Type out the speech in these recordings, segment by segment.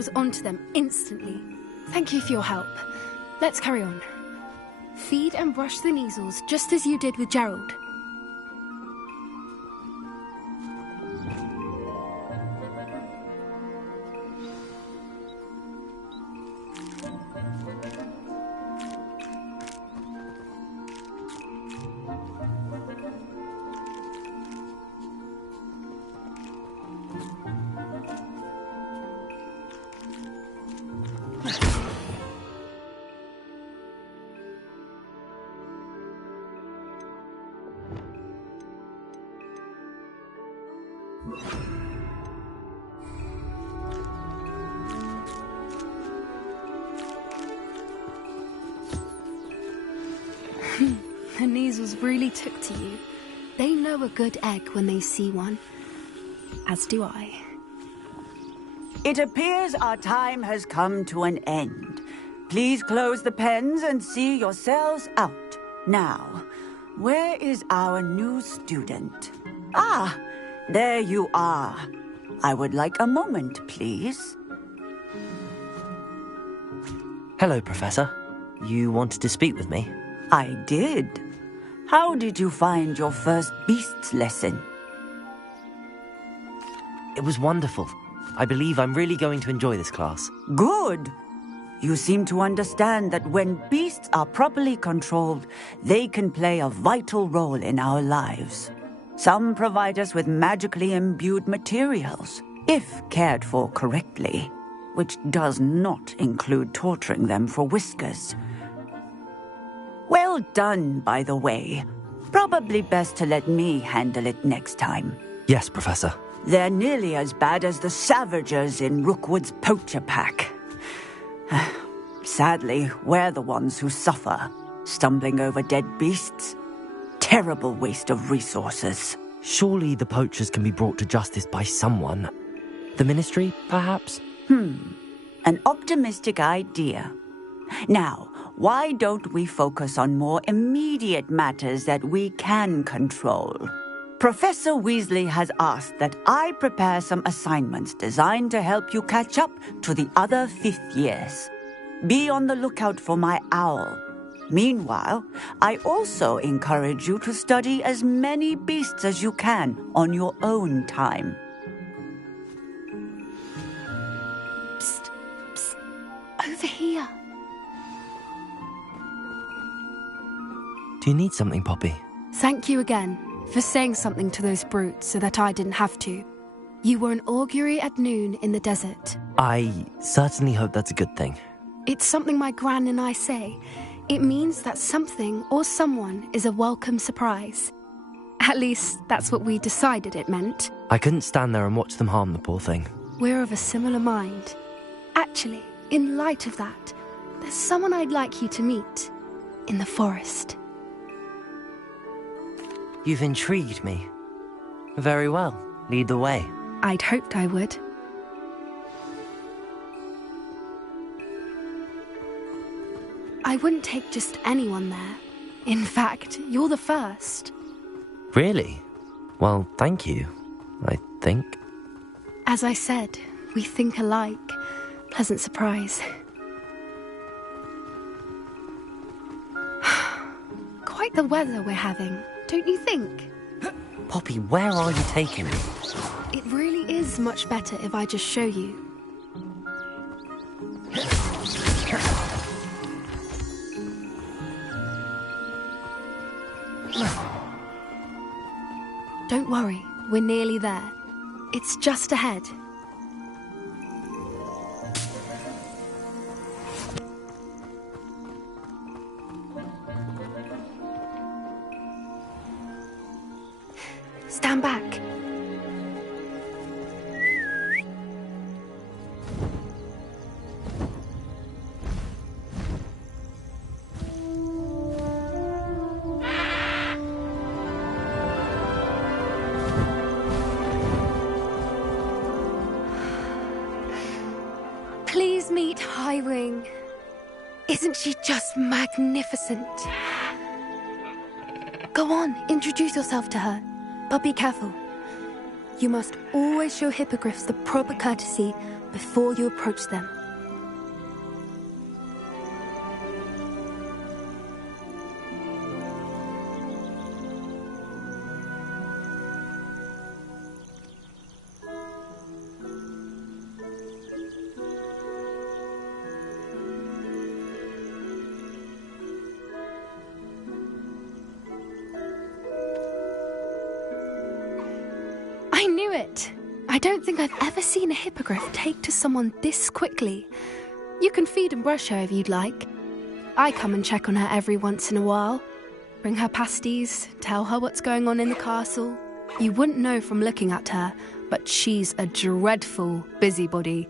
was onto them instantly. Thank you for your help. Let's carry on. Feed and brush the measles just as you did with Gerald. The measles really took to you. They know a good egg when they see one. As do I. It appears our time has come to an end. Please close the pens and see yourselves out. Now, where is our new student? Ah, there you are. I would like a moment, please. Hello, Professor. You wanted to speak with me? I did. How did you find your first beasts lesson? It was wonderful. I believe I'm really going to enjoy this class. Good. You seem to understand that when beasts are properly controlled, they can play a vital role in our lives. Some provide us with magically imbued materials, if cared for correctly, which does not include torturing them for whiskers. Well done, by the way. Probably best to let me handle it next time. Yes, Professor. They're nearly as bad as the Savagers in Rookwood's poacher pack. Sadly, we're the ones who suffer, stumbling over dead beasts. Terrible waste of resources. Surely the poachers can be brought to justice by someone. The Ministry, perhaps? An optimistic idea. Now, why don't we focus on more immediate matters that we can control? Professor Weasley has asked that I prepare some assignments designed to help you catch up to the other fifth years. Be on the lookout for my owl. Meanwhile, I also encourage you to study as many beasts as you can on your own time. Psst, psst. Over here. Do you need something, Poppy? Thank you again for saying something to those brutes so that I didn't have to. You were an augury at noon in the desert. I certainly hope that's a good thing. It's something my gran and I say. It means that something or someone is a welcome surprise. At least, that's what we decided it meant. I couldn't stand there and watch them harm the poor thing. We're of a similar mind. Actually, in light of that, there's someone I'd like you to meet. In the forest. You've intrigued me. Very well. Lead the way. I'd hoped I would. I wouldn't take just anyone there. In fact, you're the first. Really? Well, thank you, I think. As I said, we think alike. Pleasant surprise. Quite the weather we're having, don't you think? Poppy, where are you taking me? It really is much better if I just show you. Don't worry, we're nearly there. It's just ahead. Stand back. Please meet Highwing. Isn't she just magnificent? Go on, introduce yourself to her. But be careful. You must always show hippogriffs the proper courtesy before you approach them. I knew it! I don't think I've ever seen a hippogriff take to someone this quickly. You can feed and brush her if you'd like. I come and check on her every once in a while. Bring her pasties, tell her what's going on in the castle. You wouldn't know from looking at her, but she's a dreadful busybody.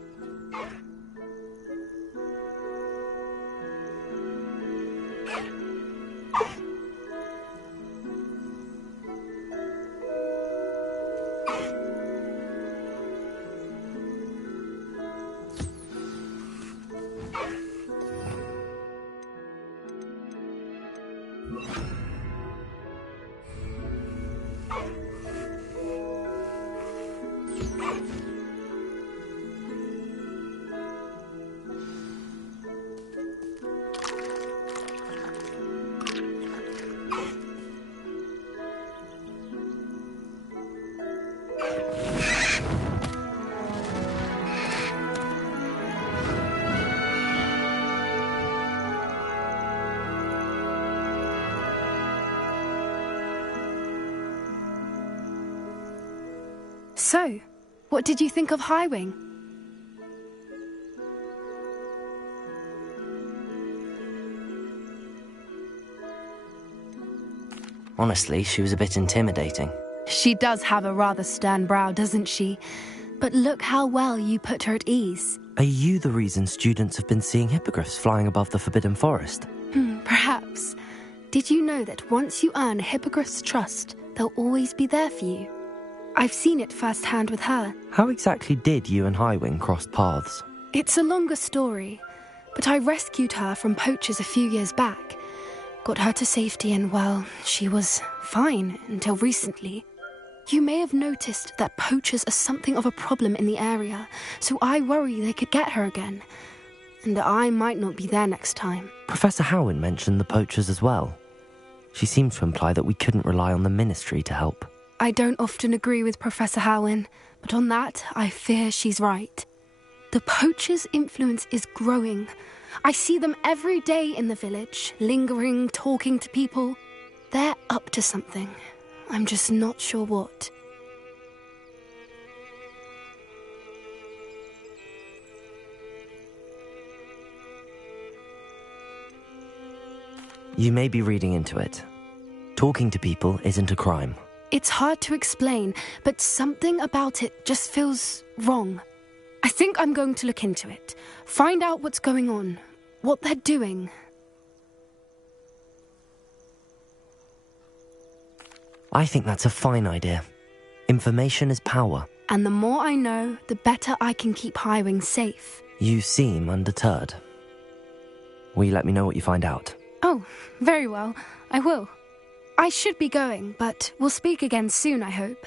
So, what did you think of Highwing? Honestly, she was a bit intimidating. She does have a rather stern brow, doesn't she? But look how well you put her at ease. Are you the reason students have been seeing hippogriffs flying above the Forbidden Forest? Perhaps. Did you know that once you earn a hippogriff's trust, they'll always be there for you? I've seen it firsthand with her. How exactly did you and Highwing cross paths? It's a longer story, but I rescued her from poachers a few years back. Got her to safety and, well, she was fine until recently. You may have noticed that poachers are something of a problem in the area, so I worry they could get her again. And I might not be there next time. Professor Howin mentioned the poachers as well. She seemed to imply that we couldn't rely on the Ministry to help. I don't often agree with Professor Howin, but on that, I fear she's right. The poachers' influence is growing. I see them every day in the village, lingering, talking to people. They're up to something. I'm just not sure what. You may be reading into it. Talking to people isn't a crime. It's hard to explain, but something about it just feels wrong. I think I'm going to look into it, find out what's going on, what they're doing. I think that's a fine idea. Information is power. And the more I know, the better I can keep Highwing safe. You seem undeterred. Will you let me know what you find out? Oh, very well. I will. I should be going, but we'll speak again soon, I hope.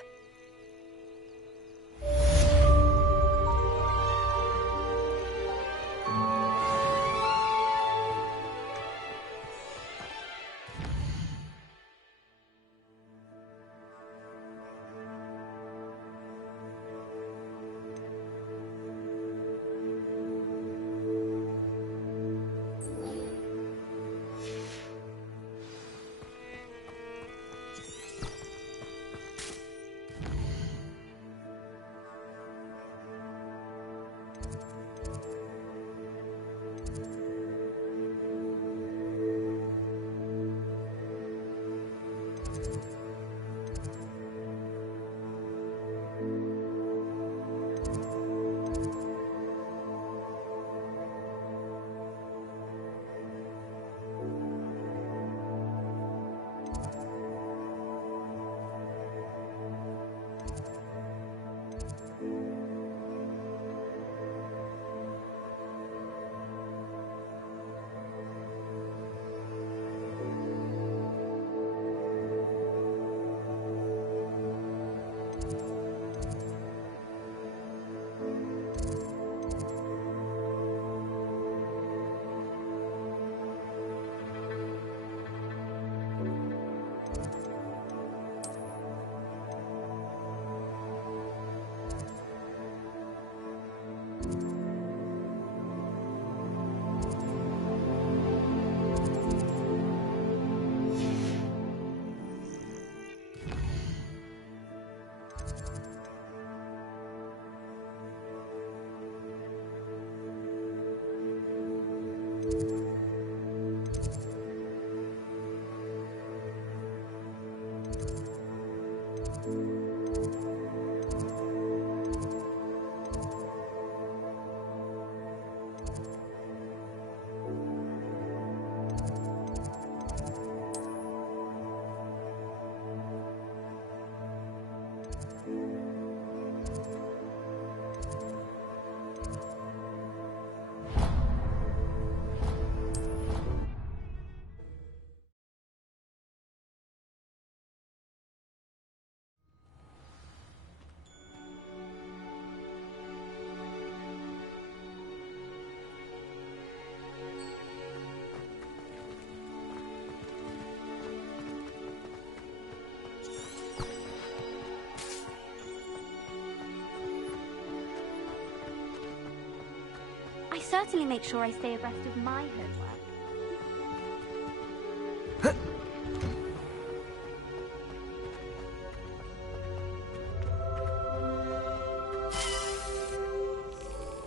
I certainly make sure I stay abreast of my homework.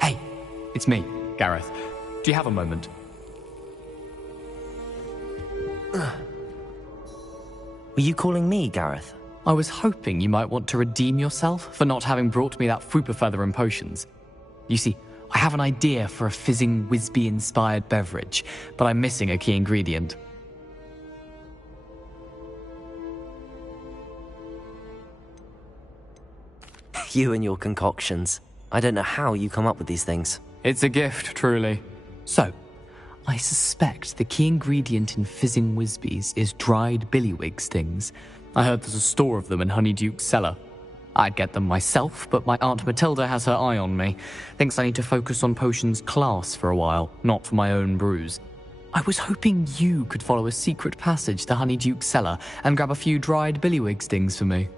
Hey, it's me, Gareth. Do you have a moment? Were you calling me, Gareth? I was hoping you might want to redeem yourself for not having brought me that Fwooper feather and potions. You see, I have an idea for a fizzing Wisby-inspired beverage, but I'm missing a key ingredient. You and your concoctions. I don't know how you come up with these things. It's a gift, truly. So, I suspect the key ingredient in fizzing Wisbies is dried billywig stings. I heard there's a store of them in Honeyduke's cellar. I'd get them myself, but my Aunt Matilda has her eye on me. Thinks I need to focus on potions class for a while, not for my own brews. I was hoping you could follow a secret passage to Honeyduke's cellar and grab a few dried billywig stings for me.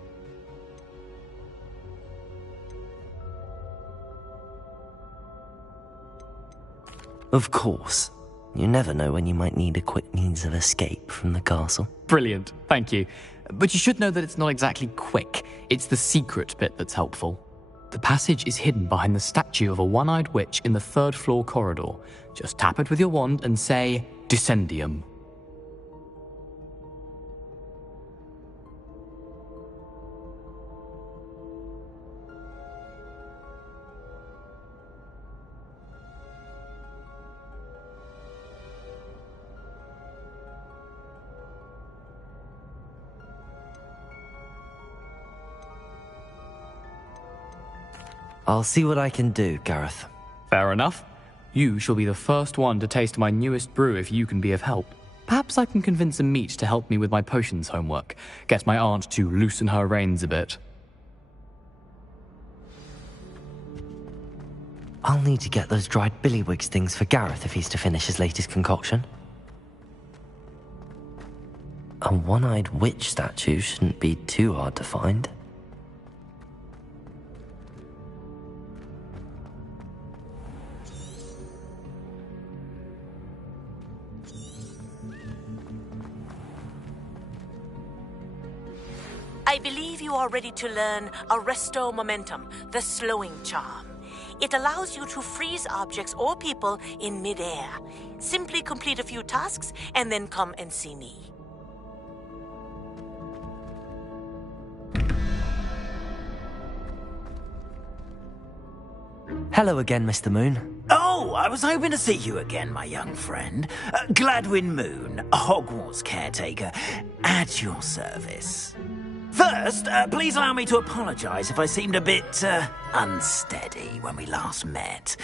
Of course. You never know when you might need a quick means of escape from the castle. Brilliant, thank you. But you should know that it's not exactly quick. It's the secret bit that's helpful. The passage is hidden behind the statue of a one-eyed witch in the third-floor corridor. Just tap it with your wand and say, Descendium. I'll see what I can do, Gareth. Fair enough. You shall be the first one to taste my newest brew if you can be of help. Perhaps I can convince a meat to help me with my potions homework. Get my aunt to loosen her reins a bit. I'll need to get those dried billywig stings for Gareth if he's to finish his latest concoction. A one-eyed witch statue shouldn't be too hard to find. I believe you are ready to learn Arresto Momentum, the slowing charm. It allows you to freeze objects or people in midair. Simply complete a few tasks and then come and see me. Hello again, Mr. Moon. Oh, I was hoping to see you again, my young friend. Gladwin Moon, Hogwarts caretaker, at your service. First, please allow me to apologize if I seemed a bit, unsteady when we last met.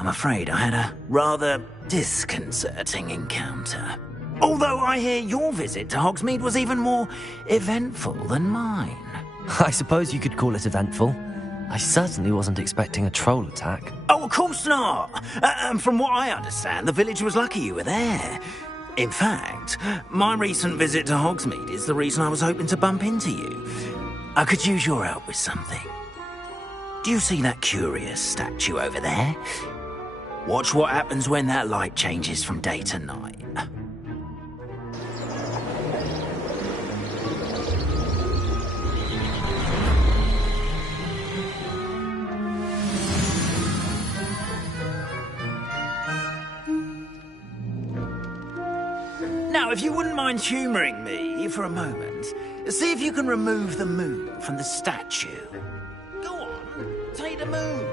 I'm afraid I had a rather disconcerting encounter. Although I hear your visit to Hogsmeade was even more eventful than mine. I suppose you could call it eventful. I certainly wasn't expecting a troll attack. Oh, of course not. And from what I understand, the village was lucky you were there. In fact, my recent visit to Hogsmeade is the reason I was hoping to bump into you. I could use your help with something. Do you see that curious statue over there? Watch what happens when that light changes from day to night. Now, if you wouldn't mind humouring me for a moment, see if you can remove the moon from the statue. Go on, take the moon.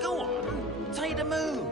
Go on, take the moon.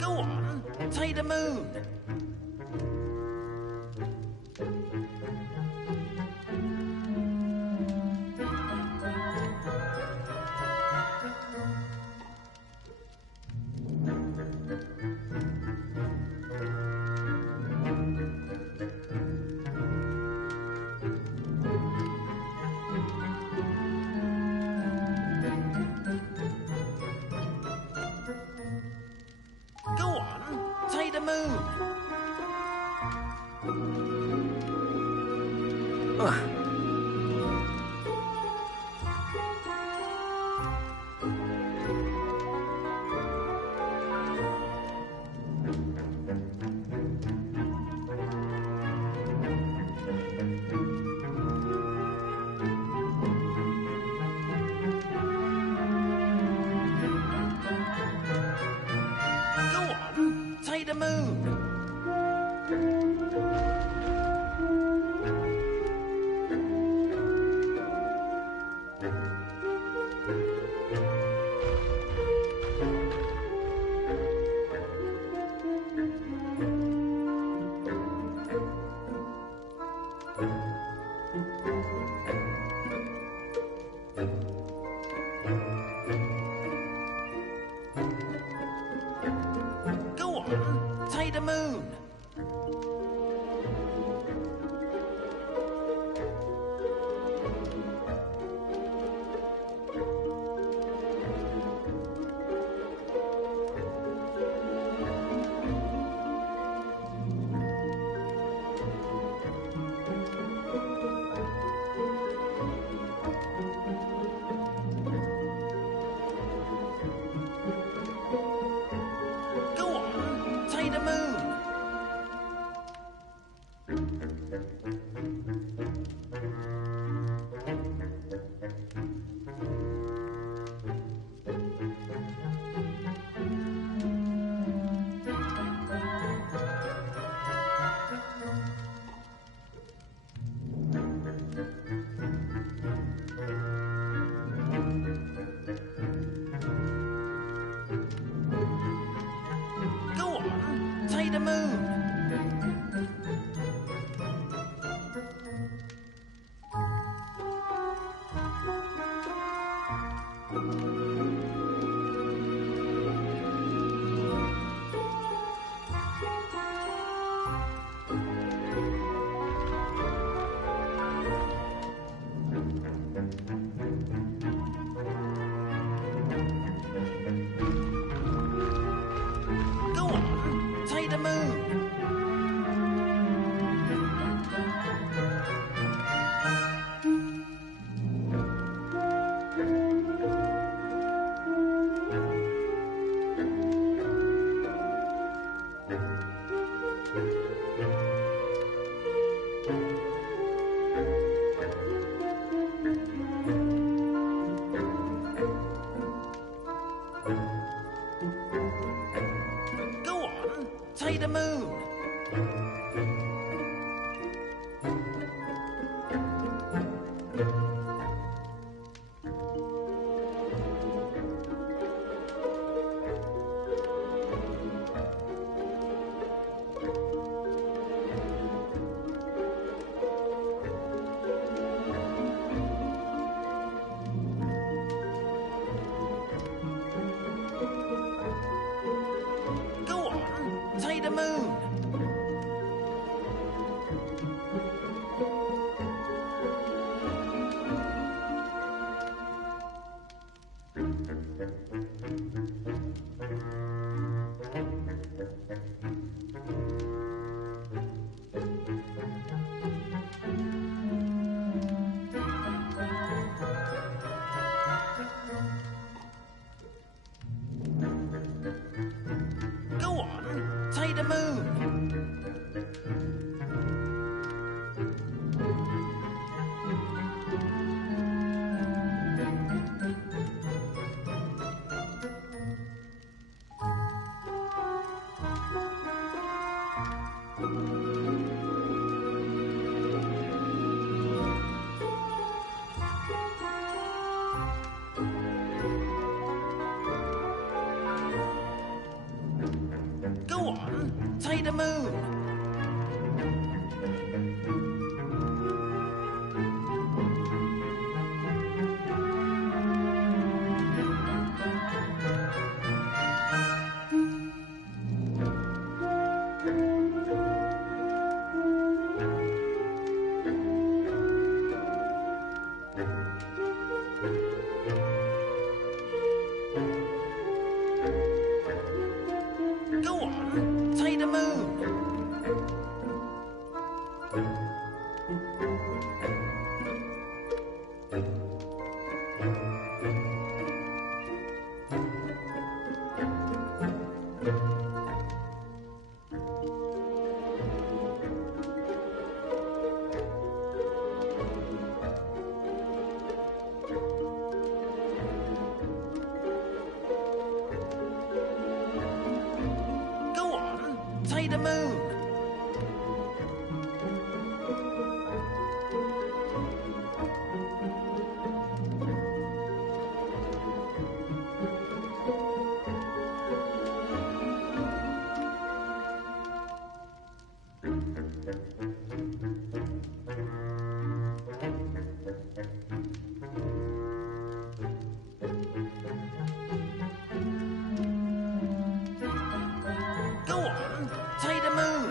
Go on, take the moon. Go on, take the moon. Go on, take the moon. Go on, take the moon. Go on, take the moon. Go on, take the moon. Go on, take the moon. Go on, take the moon. Tater Moon! Go on, Tater Moon! Go on, Tater Moon! Go on, Tater Moon! Go on, Tater Moon!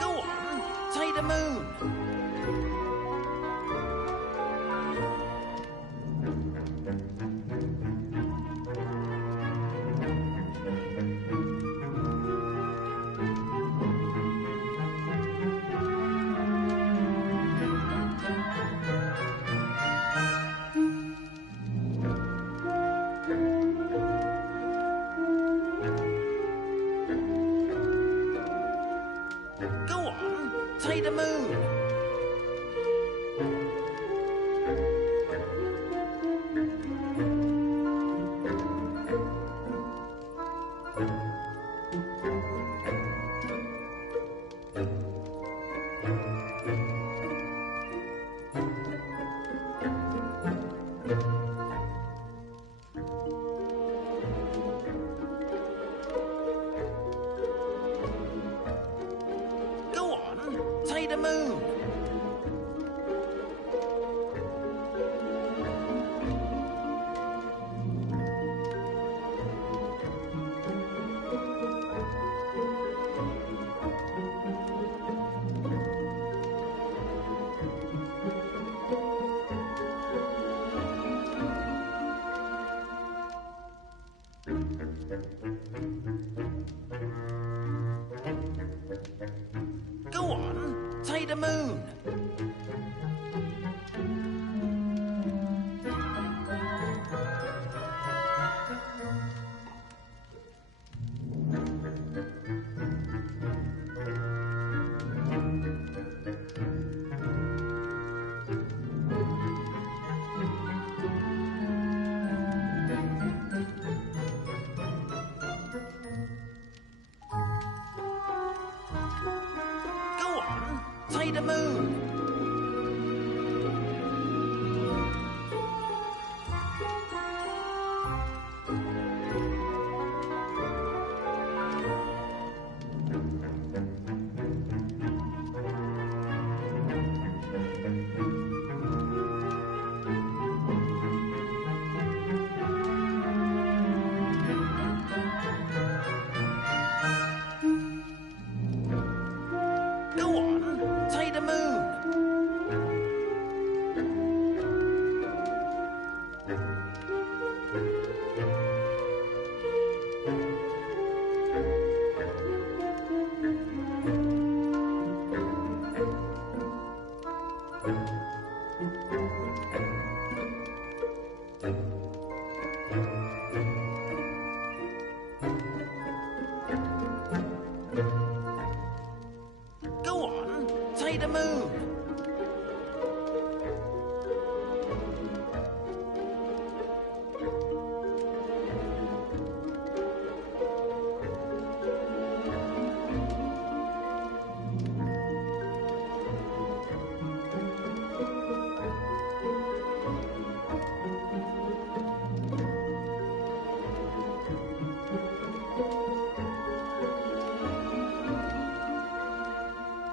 Go on, Tater Moon! Go on, Tater Moon! Go on, Tater Moon! Go on, Tater Moon! Go on, Tater Moon! Go on, Go on, take the moon.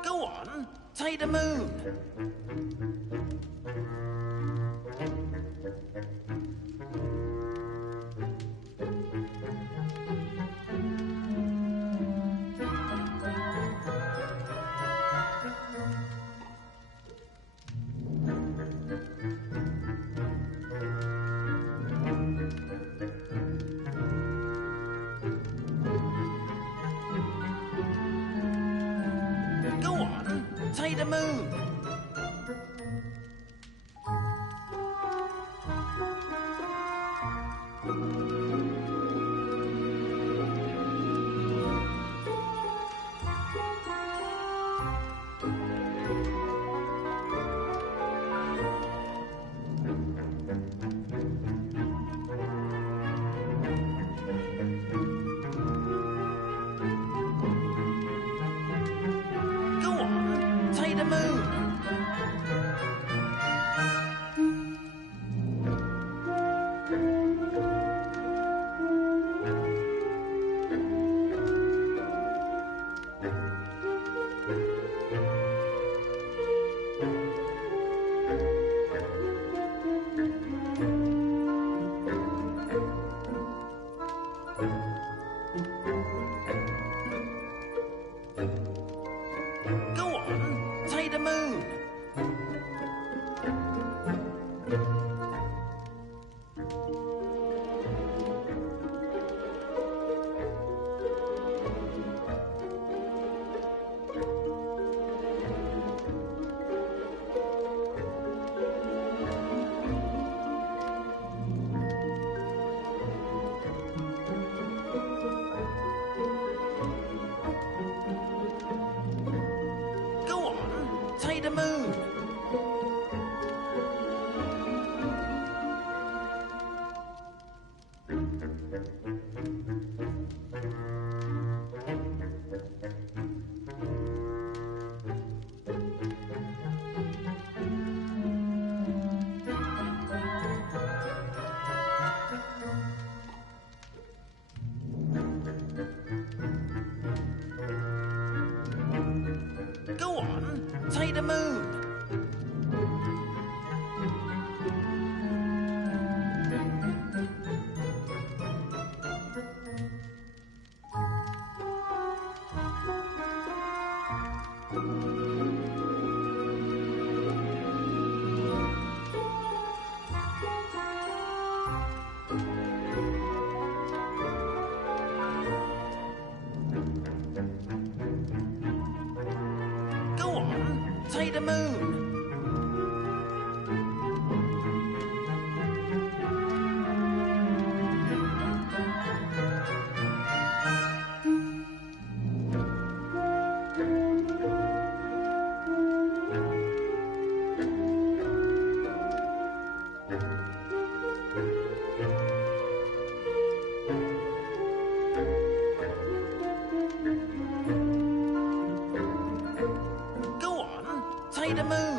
Go on, take the moon. Go on, take the moon. Go on, take the moon. Go on, take the moon. Go on, take the moon. Go on, take the moon. Go on, take the moon. Go on, take the moon.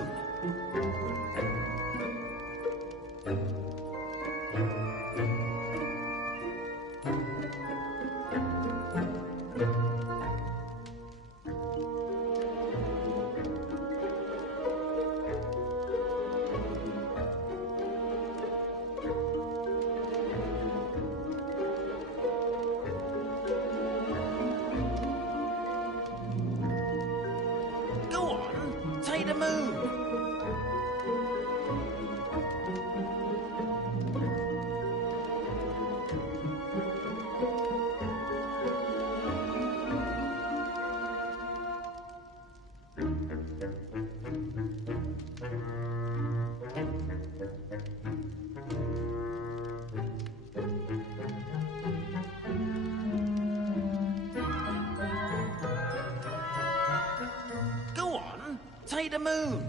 Tater Moon!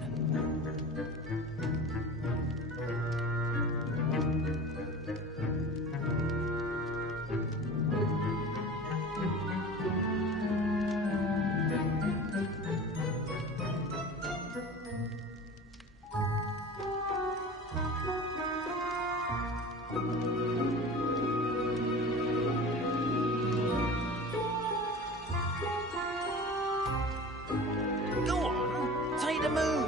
Go on, Tater Moon!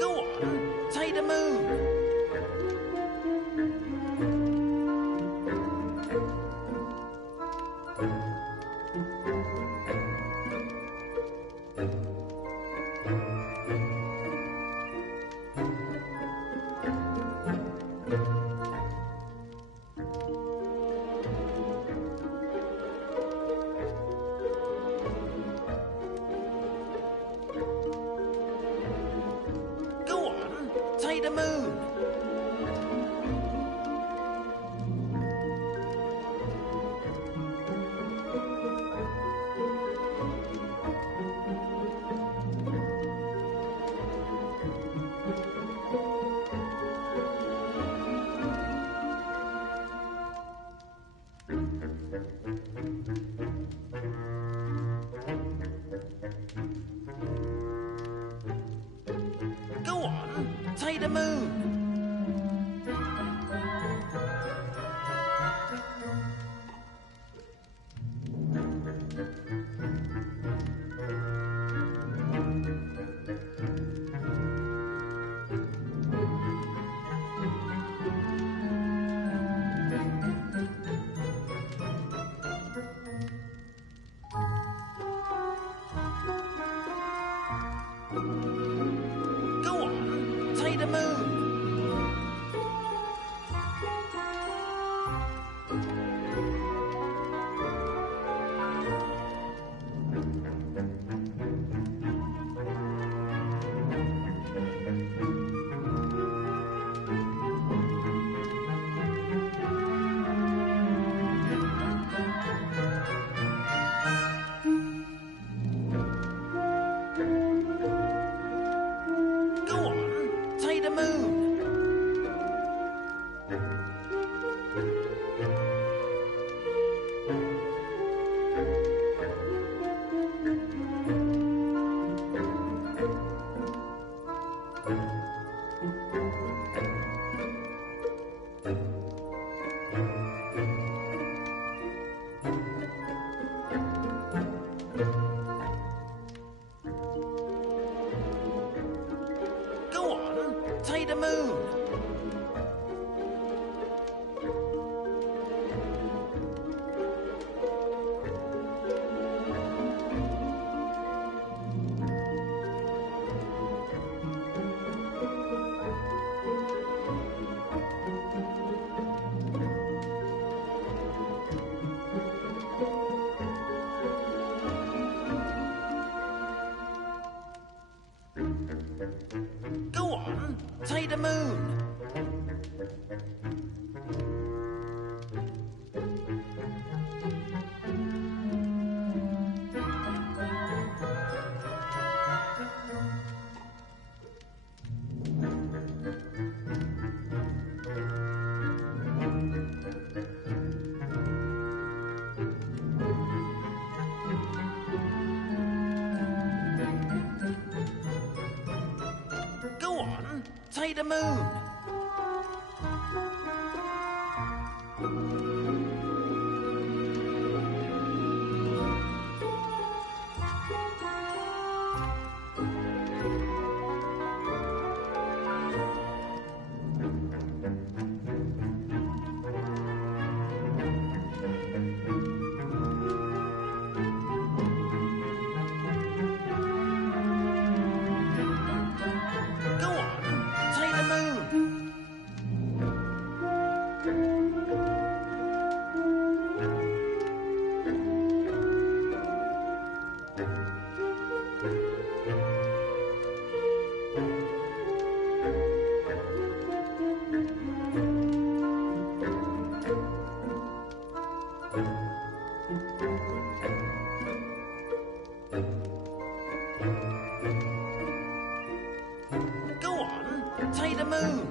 Go on, Tater Moon! Go on, Tater Moon! Go on, Tater Moon! Go on, Tater Moon! Go on, Tater Moon! Go on, Tater Moon! Go on, Tater Moon! Go on, Tater Moon! Go on, Go on, take the moon.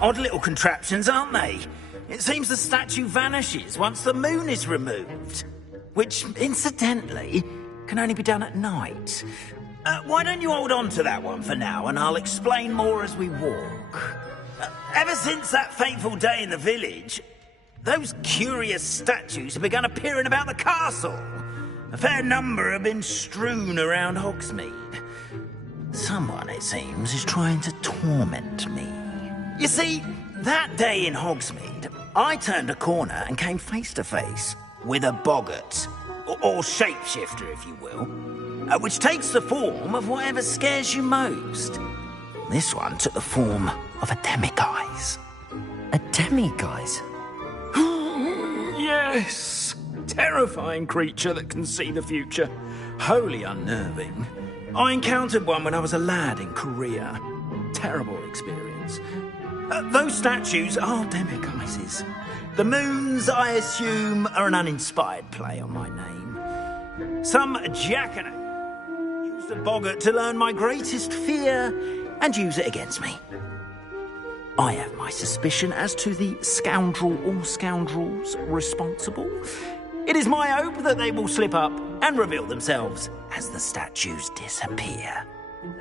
Odd little contraptions, aren't they? It seems the statue vanishes once the moon is removed. Which, incidentally, can only be done at night. Why don't you hold on to that one for now, and I'll explain more as we walk. Ever since that fateful day in the village, those curious statues have begun appearing about the castle. A fair number have been strewn around Hogsmeade. Someone, it seems, is trying to torment me. You see, that day in Hogsmeade, I turned a corner and came face to face with a boggart, or shapeshifter, if you will, which takes the form of whatever scares you most. This one took the form of a demiguise. A demiguise? Yes! Terrifying creature that can see the future. Wholly unnerving. I encountered one when I was a lad in Korea. Terrible experience. Those statues are demiguises. The moons, I assume, are an uninspired play on my name. Some jackanapes used a boggart to learn my greatest fear and use it against me. I have my suspicion as to the scoundrel or scoundrels responsible. It is my hope that they will slip up and reveal themselves as the statues disappear.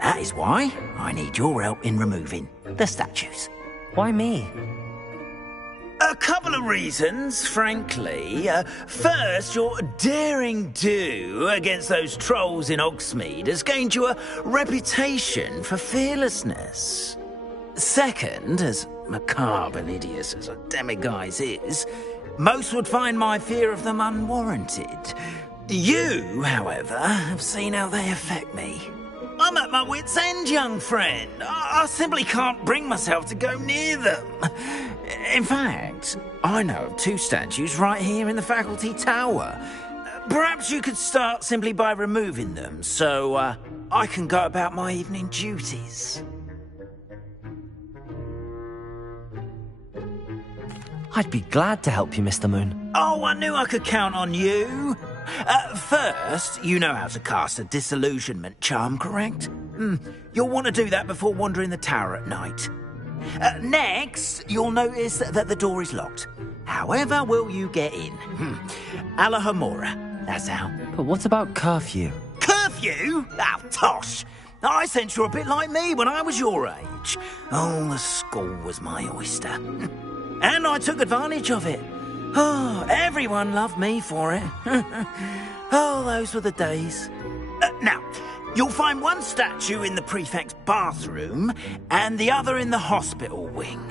That is why I need your help in removing the statues. Why me? A couple of reasons, frankly. First, your daring do against those trolls in Hogsmeade has gained you a reputation for fearlessness. Second, as macabre and hideous as a demiguise is, most would find my fear of them unwarranted. You, however, have seen how they affect me. I'm at my wit's end, young friend. I simply can't bring myself to go near them. In fact, I know of two statues right here in the faculty tower. Perhaps you could start simply by removing them, so I can go about my evening duties. I'd be glad to help you, Mr. Moon. Oh, I knew I could count on you. First, you know how to cast a disillusionment charm, correct? You'll want to do that before wandering the tower at night. Next, you'll notice that the door is locked. However will you get in? Alahomora, that's how. But what about curfew? Curfew? Oh, tosh. I sense you're a bit like me when I was your age. Oh, the school was my oyster. And I took advantage of it. Oh, everyone loved me for it. Oh, those were the days. Now, you'll find one statue in the prefect's bathroom and the other in the hospital wing.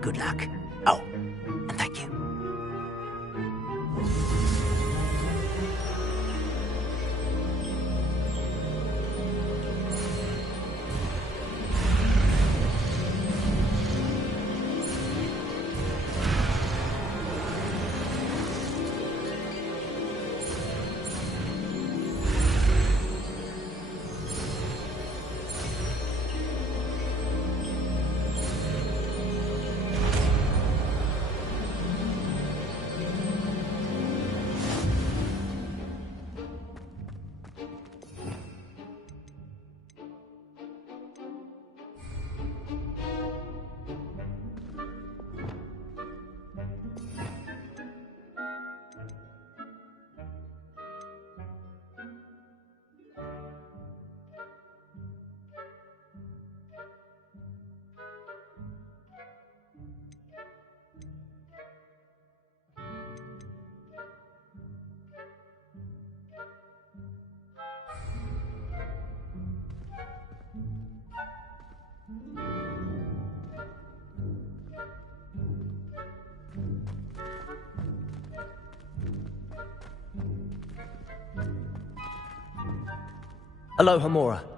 Good luck. Oh, and thank you. Aloha Mora.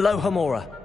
Aloha Mora.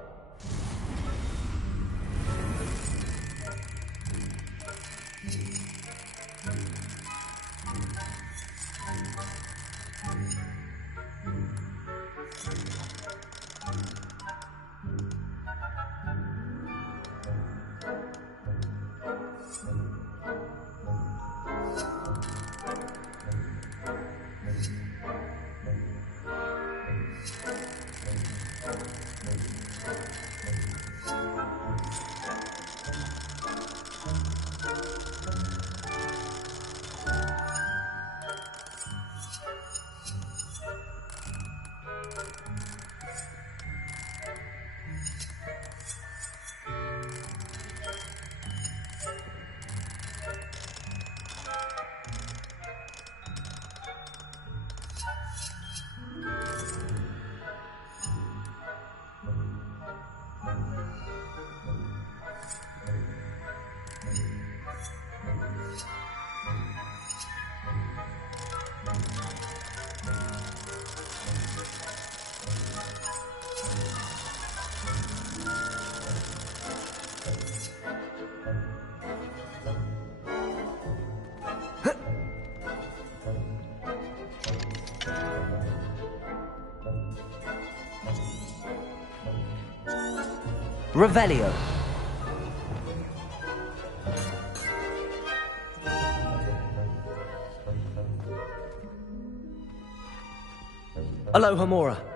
Revelio. Aloha Mora.